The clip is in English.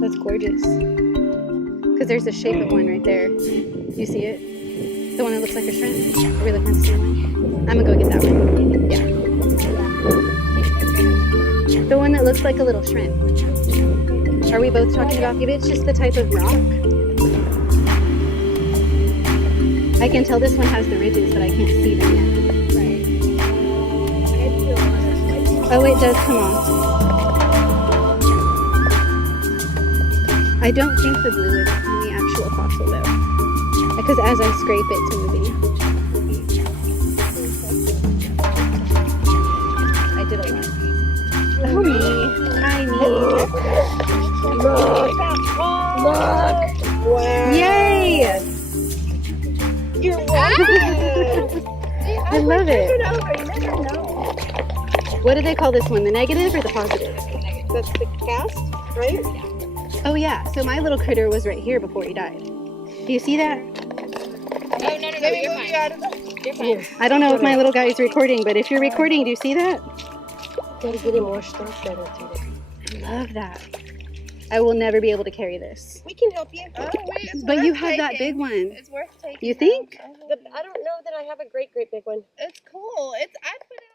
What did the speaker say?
That's gorgeous. Because there's a shape of one right there. You see it? The one that looks like a shrimp? Are we looking at the same one? I'm gonna go get that one. Yeah. The one that looks like a little shrimp. Are we both talking about? Maybe it's just the type of rock. I can tell this one has the ridges, but I can't see them yet. Right. Oh, it does come off. I don't think the blue is on the actual fossil though, because as I scrape it's moving. I did a lot. Oh me, hi me. Look. Wow. Yay! You're welcome. I love it. You never know. What do they call this one? The negative or the positive? That's the cast, right? Oh yeah, so my little critter was right here before he died. Do you see that? Oh, no, you're fine. You're fine. I don't know if my little guy is recording, but if you're recording, do you see that? Gotta get him washed off better. I love that. I will never be able to carry this. We can help you. Oh, wait, it's But worth you have taking. that big one. It's worth taking. You think? I I don't know that I have a great big one. It's cool. I put it